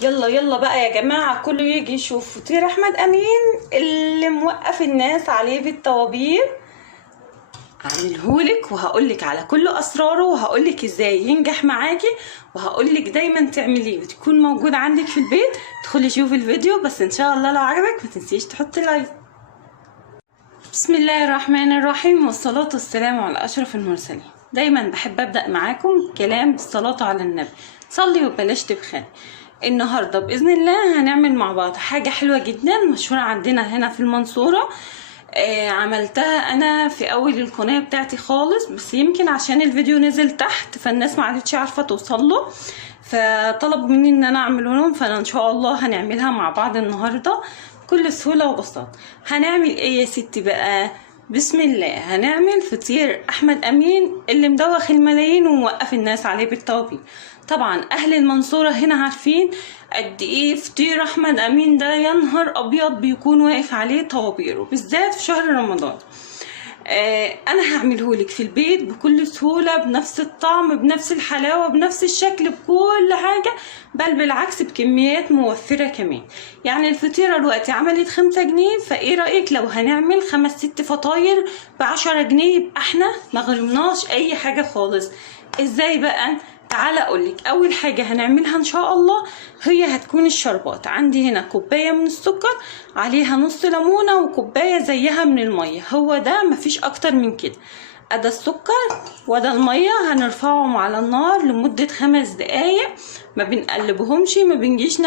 يلا يلا بقى يا جماعة، كله يجي يشوف فطير أحمد أمين اللي موقف الناس عليه بالطوابير. هعملهولك وهقولك على كل أسراره وهقولك ازاي ينجح معاكي، وهقولك دايما تعمليه وتكون موجود عندك في البيت. ادخلي شوفي الفيديو، بس ان شاء الله لو عجبك ما تنسيش تحطي لايك. بسم الله الرحمن الرحيم، والصلاة والسلام على أشرف المرسلين. دايما بحب أبدأ معاكم كلام بالصلاة على النبي، صلي وبلاش تبخلي. النهاردة بإذن الله هنعمل مع بعض حاجة حلوة جدا مشهورة عندنا هنا في المنصورة. عملتها أنا في أول القناة بتاعتي خالص، بس يمكن عشان الفيديو نزل تحت فالناس ما عادتش عارفة توصله، فطلبوا مني ان انا اعمله لهم. فانا ان شاء الله هنعملها مع بعض النهارده بكل سهوله وبساطه. هنعمل ايه يا ستي بقى؟ بسم الله. هنعمل فطير احمد امين اللي مدوخ الملايين وموقف الناس عليه بالطوابير. طبعا اهل المنصوره هنا عارفين قد ايه فطير احمد امين ده يا نهار ابيض بيكون واقف عليه طوابير، وبالذات في شهر رمضان. انا هعملهولك في البيت بكل سهولة، بنفس الطعم، بنفس الحلاوة، بنفس الشكل، بكل حاجة، بل بالعكس بكميات موفرة كمان. يعني الفطيرة دلوقتي عملت 5 جنيه، فايه رأيك لو هنعمل 5-6 فطاير ب10 جنيه؟ يبقى احنا ما غرمناش اي حاجة خالص. ازاي بقى؟ تعالى اقولك. اول حاجة هنعملها ان شاء الله هي هتكون الشربات. عندي هنا كوباية من السكر، عليها نص ليمونة، وكوباية زيها من المية. هو ده، مفيش اكتر من كده. ادا السكر وده المية هنرفعهم على النار لمدة 5 دقايق، ما بنقلبهمش، ما بنجيش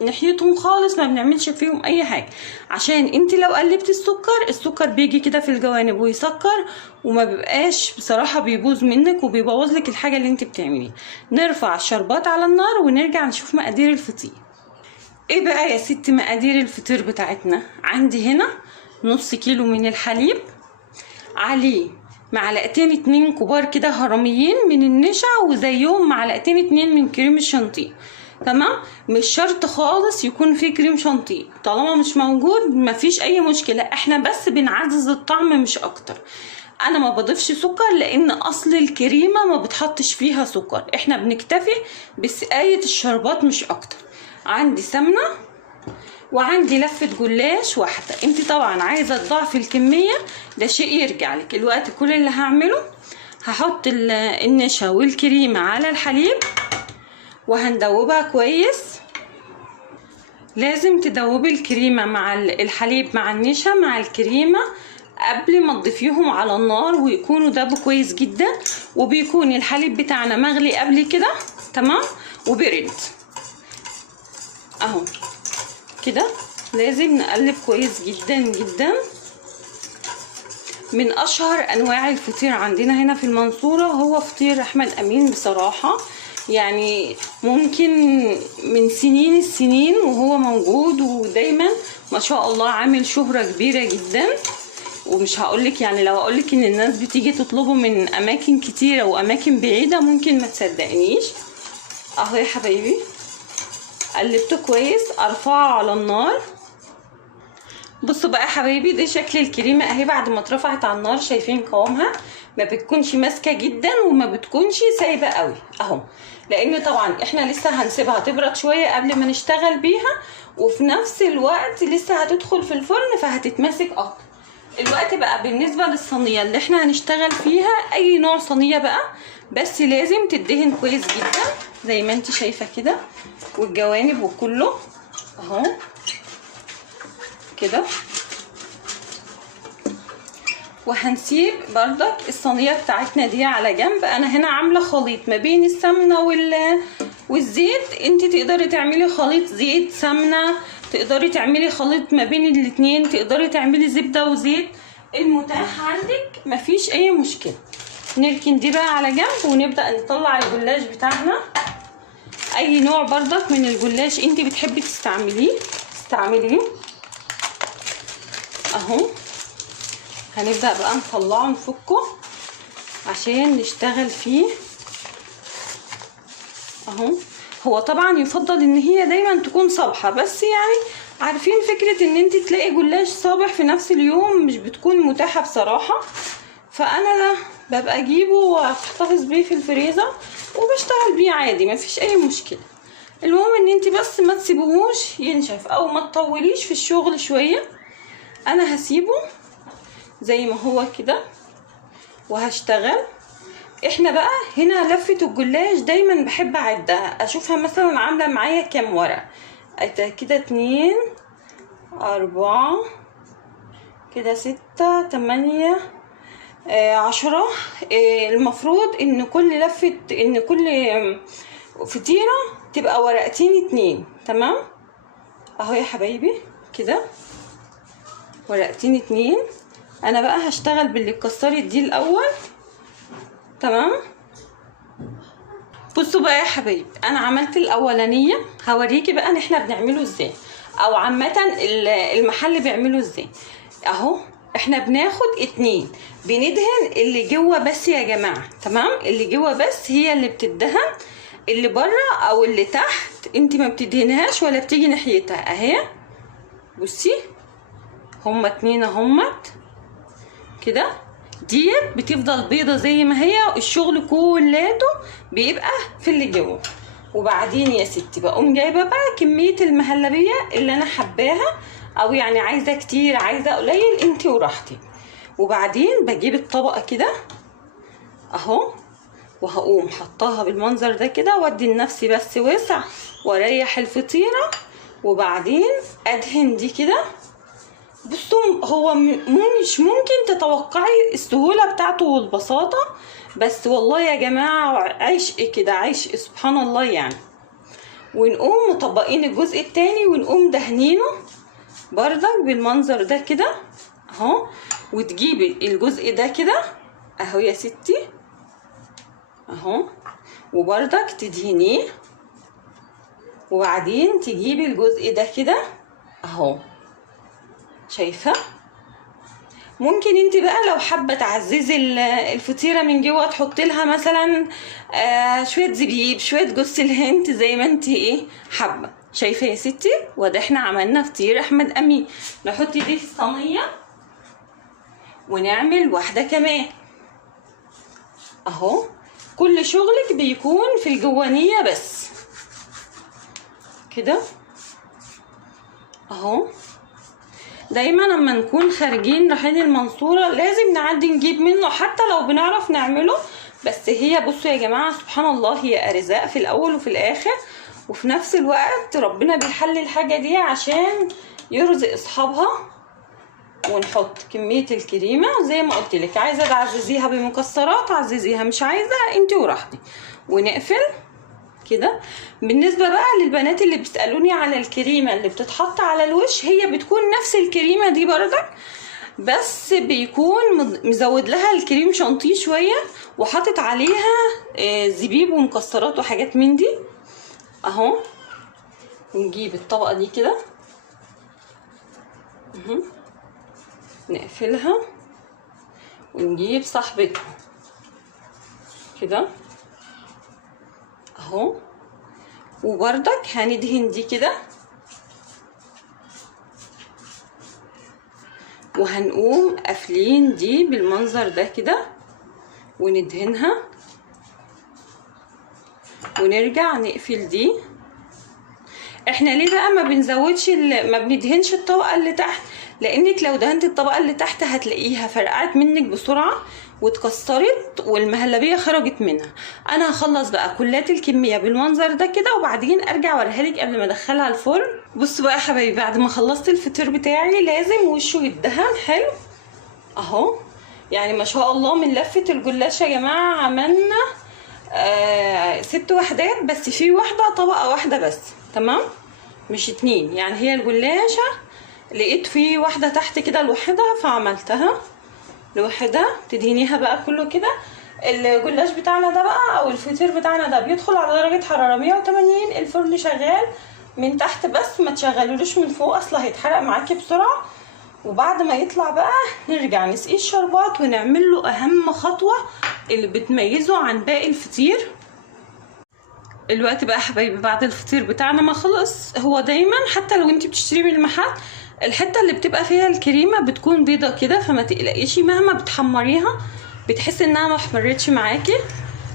ناحيتهم خالص، ما بنعملش فيهم اي حاجة، عشان انت لو قلبت السكر بيجي كده في الجوانب ويسكر، وما بيبقاش بصراحة، بيبوظ منك وبيبوظ لك الحاجة اللي انت بتعمليها. نرفع الشربات على النار ونرجع نشوف مقادير الفطير. ايه بقى يا ستي مقادير الفطير بتاعتنا؟ عندي هنا نص كيلو من الحليب، عليه 2 كبار كده هرميين من النشا، وزيهم 2 من كريم الشانتيه. تمام؟ مش شرط خالص يكون فيه كريم شانتيه، طالما مش موجود مفيش اي مشكله، احنا بس بنعزز الطعم مش اكتر. انا ما بضيفش سكر لان اصل الكريمه ما بتحطش فيها سكر، احنا بنكتفي بسقايه الشربات مش اكتر. عندي سمنه، وعندي لفة جلاش واحدة. انت طبعا عايزة تضاعفي الكمية، ده شيء يرجع لك. الوقت كل اللي هعمله هحط النشا والكريمة على الحليب وهندوبها كويس. لازم تدوبي الكريمة مع الحليب مع النشا مع الكريمة قبل ما تضيفيهم على النار، ويكونوا دابوا كويس جدا، وبيكون الحليب بتاعنا مغلي قبل كده. تمام؟ وبرد اهو كده. لازم نقلب كويس جدا جدا. من اشهر انواع الفطير عندنا هنا في المنصورة هو فطير احمد امين بصراحة، يعني ممكن من سنين السنين وهو موجود، ودايما ما شاء الله عامل شهرة كبيرة جدا. ومش هقولك، يعني لو هقولك ان الناس بتيجي تطلبه من اماكن كتيرة واماكن بعيدة ممكن ما تصدقنيش. اهو يا حبايبي قلبته كويس، ارفعه على النار. بصوا بقى يا حبايبي، دي شكل الكريمه اهي بعد ما اترفعت على النار. شايفين قوامها؟ ما بتكونش ماسكه جدا وما بتكونش سايبه قوي اهو، لان طبعا احنا لسه هنسيبها تبرد شويه قبل ما نشتغل بيها، وفي نفس الوقت لسه هتدخل في الفرن فهتتماسك اكتر. الوقت بقى بالنسبه للصينيه اللي احنا هنشتغل فيها، اي نوع صينيه بقى، بس لازم تدهن كويس جدا زي ما انت شايفه كده، والجوانب وكله اهو كده. وهنسيب بردك الصينيه بتاعتنا دي على جنب. انا هنا عامله خليط ما بين السمنه والزيت. انت تقدري تعملي خليط زيت سمنه، تقدري تعملي خليط ما بين الاتنين، تقدري تعملي زبده وزيت، المتاح عندك مفيش اي مشكله. نركن دي بقى على جنب ونبدا نطلع الجلاش بتاعنا. اي نوع بردك من الجلاش انت بتحبي تستعمليه استعمليه اهو. هنبدأ بقى نطلعه نفكه عشان نشتغل فيه اهو. هو طبعا يفضل ان هي دايما تكون صابحة، بس يعني عارفين فكرة ان انت تلاقي جلاش صابح في نفس اليوم مش بتكون متاحة بصراحة. فانا ده ببقى اجيبه واحتفظ بيه في الفريزر وبشتغل بيه عادي، مفيش اي مشكلة. المهم ان انت بس ما تسيبوهوش ينشف او ما تطوليش في الشغل شويه. انا هسيبه زي ما هو كده وهشتغل. احنا بقى هنا لفه الجلاش دايما بحب اعدها، اشوفها مثلا عامله معايا كام ورقه. كده 2 4 كده 6 8 10. المفروض ان كل فطيرة تبقى ورقتين 2. تمام اهو يا حبايبي كده ورقتين 2. انا بقى هشتغل باللي اتكسرت دي الاول. تمام بصوا بقى يا حبايبي، انا عملت الاولانيه، هوريكي بقى ان احنا بنعمله ازاي، او عامه المحل بيعمله ازاي. اهو احنا بناخد 2 بندهن اللي جوه بس يا جماعه. تمام اللي جوه بس هي اللي بتدهن، اللي بره او اللي تحت انت ما بتدهنهاش ولا بتيجي ناحيتها. اهي بصي هما 2 اهمت كده، ديت بتفضل بيضه زي ما هي، الشغل كلاته بيبقى في اللي جوه. وبعدين يا ستي بقوم جايبه بقى كميه المهلبيه اللي انا حباها، او يعني عايزه كتير عايزه قليل انتي وراحتك. وبعدين بجيب الطبقه كده اهو، وهقوم حطاها بالمنظر ده كده، وادي لنفسي بس وسع واريح الفطيره. وبعدين ادهن دي كده. بصوا هو مش ممكن تتوقعي السهوله بتاعته والبساطه، بس والله يا جماعه عشق كده، عشق سبحان الله يعني. ونقوم مطبقين الجزء التاني ونقوم دهنينه بردك بالمنظر ده كده اهو. وتجيبي الجزء ده كده اهو يا ستي اهو، وبردك تدهنيه. وبعدين تجيبي الجزء ده كده اهو، شايفه؟ ممكن انت بقى لو حابه تعززي الفطيره من جوه تحطي لها مثلا شويه زبيب، شويه جوز الهند، زي ما انت ايه حابه. شايفه يا ستي؟ وده احنا عملنا فطير احمد امين. نحط دي في الصينيه ونعمل واحده كمان اهو. كل شغلك بيكون في الجوانيه بس كده اهو. دايما لما نكون خارجين رايحين المنصوره لازم نعدي نجيب منه، حتى لو بنعرف نعمله. بس هي بصوا يا جماعه سبحان الله هي ارزاق في الاول وفي الاخر، وفي نفس الوقت ربنا بيحل الحاجه دي عشان يرزق اصحابها. ونحط كميه الكريمه زي ما قلت لك، عايزه تعززيها بمكسرات عززيها، مش عايزه انت وراحتك. ونقفل كده. بالنسبه بقى للبنات اللي بتسالوني على الكريمه اللي بتتحط على الوش، هي بتكون نفس الكريمه دي برضك، بس بيكون مزود لها الكريم شانتيه شويه وحاطط عليها زبيب ومكسرات وحاجات من دي اهو. نجيب الطبقه دي كده نقفلها ونجيب صاحبتها كده اهو. وبردك هندهن دي كده، وهنقوم قافلين دي بالمنظر ده كده وندهنها، ونرجع نقفل دي. احنا ليه بقى ما بنزودش ما بندهنش الطبقه اللي تحت؟ لانك لو دهنت الطبقه اللي تحت هتلاقيها فرقعت منك بسرعه واتكسرت والمهلبيه خرجت منها. انا هخلص بقى كلات الكميه بالمنظر ده كده، وبعدين ارجع اوريها لك قبل ما ادخلها الفرن. بصوا بقى يا حبايبي، بعد ما خلصت الفطير بتاعي لازم وشه يدهن حلو اهو. يعني ما شاء الله من لفه الجلاش يا جماعه عملنا 6 وحدات، بس في واحده طبقه واحده بس. تمام مش 2. يعني هي الجلاشه لقيت في واحده تحت كده لوحدها فعملتها لوحدها. تدهنيها بقى كله كده. الجلاش بتاعنا ده بقى او الفطير بتاعنا ده بيدخل على درجه حراره 180، الفرن شغال من تحت بس ما تشغلولوش من فوق اصلا هيتحرق معاكي بسرعه. وبعد ما يطلع بقى نرجع نسقيه الشربات ونعمل له اهم خطوه اللي بتميزه عن باقي الفطير. الوقت بقى يا حبايبي بعد الفطير بتاعنا ما خلص، هو دايما حتى لو انت بتشتريه من المحل الحته اللي بتبقى فيها الكريمه بتكون بيضه كده، فما تقلقيش مهما بتحمريها بتحسي انها ما احمرتش معاكي.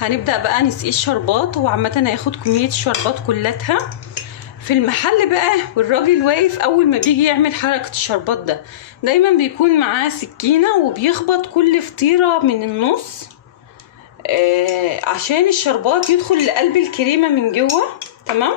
هنبدأ بقى نسقيه الشربات. هو عامة هياخد كمية الشربات كلها في المحل بقى، والراجل واقف اول ما بيجي يعمل حركة الشربات ده دايما بيكون معاه سكينة وبيخبط كل فطيرة من النص عشان الشربات يدخل لقلب الكريمة من جوه. تمام.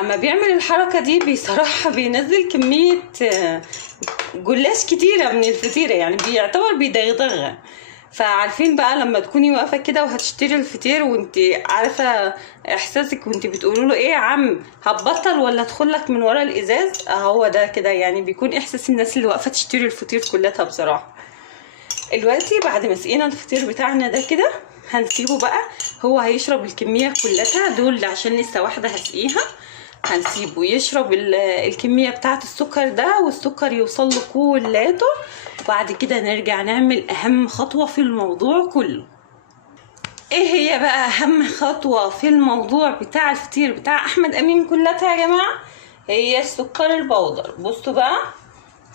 اما بيعمل الحركة دي بصراحة بينزل كمية جلاش كتيرة من الفطيرة، يعني بيعتبر بيدغدغها. فعارفين بقى لما تكوني واقفه كده وهتشتري الفطير وانت عارفه احساسك وانت بتقولوا له ايه يا عم هتبطل ولا ادخلك من ورا الازاز، هو ده كده يعني بيكون احساس الناس اللي واقفه تشتري الفطير كلها بصراحه. دلوقتي بعد ما سقينا الفطير بتاعنا ده كده هنسيبه بقى، هو هيشرب الكميه كلها دول عشان لسه واحده هسقيها. هنسيبه يشرب الكميه بتاعه السكر ده والسكر يوصل له كولاته، وبعد كده نرجع نعمل اهم خطوه في الموضوع كله. ايه هي بقى اهم خطوه في الموضوع بتاع الفطير بتاع احمد امين كلها يا جماعه؟ هي السكر البودر. بصوا بقى،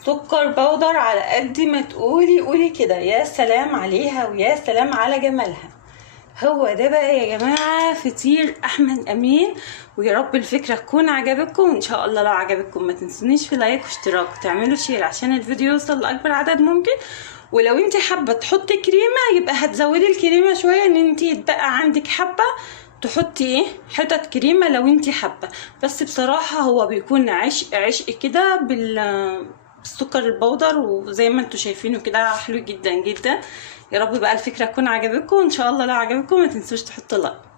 سكر بودر على قد ما قولي كده يا سلام عليها ويا سلام على جمالها. هو ده بقى يا جماعه فطير احمد امين. ويا رب الفكره تكون عجبتكم، وان شاء الله لو عجبتكم ما تنسونيش في لايك واشتراك وتعملوا شير عشان الفيديو يوصل لاكبر عدد ممكن. ولو انت حابه تحطي كريمه يبقى هتزودي الكريمه شويه، ان انت يتبقى عندك حبه تحطي ايه حتت كريمه لو انت حابه. بس بصراحه هو بيكون عشق كده بالسكر البودر، وزي ما انتوا شايفينه كده حلو جدا جدا. يا رب بقى الفكره تكون عجبتكم، وان شاء الله لو عجبتكم ما تنسوش تحطوا لايك.